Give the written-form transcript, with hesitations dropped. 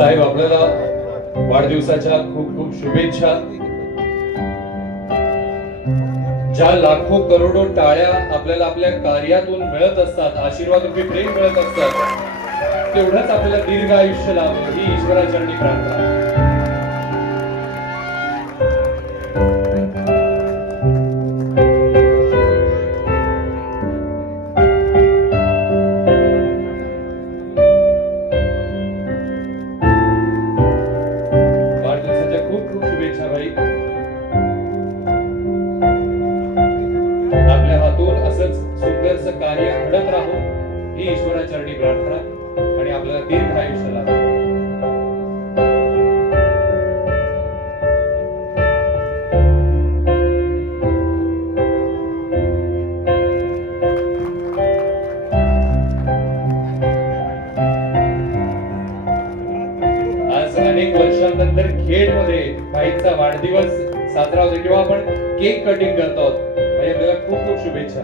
साहेब आपल्याला वाढदिवसाच्या खूप खूप शुभेच्छा. ज्या लाखो करोडो टाळ्या आपल्याला आपल्या कार्यातून मिळत असतात, आशीर्वाद रूपी प्रेम मिळत असतात, तेवढंच आपल्याला दीर्घ आयुष्य लाभो ही ईश्वराचरणी प्रार्थना. वाढदिवसाच्या खूप खूप शुभेच्छा भाई. आपल्या हातून असंच सुंदरचं कार्य घडत राहो ही ईश्वराचरणी प्रार्थना आणि आपल्याला दीर्घ आयुष्य लाभो. आज अनेक वर्षांनंतर खेडमध्ये भाईंचा वाढदिवस साजरा होतो किंवा आपण केक कटिंग करतो. भाई आपल्याला खूप खूप शुभेच्छा.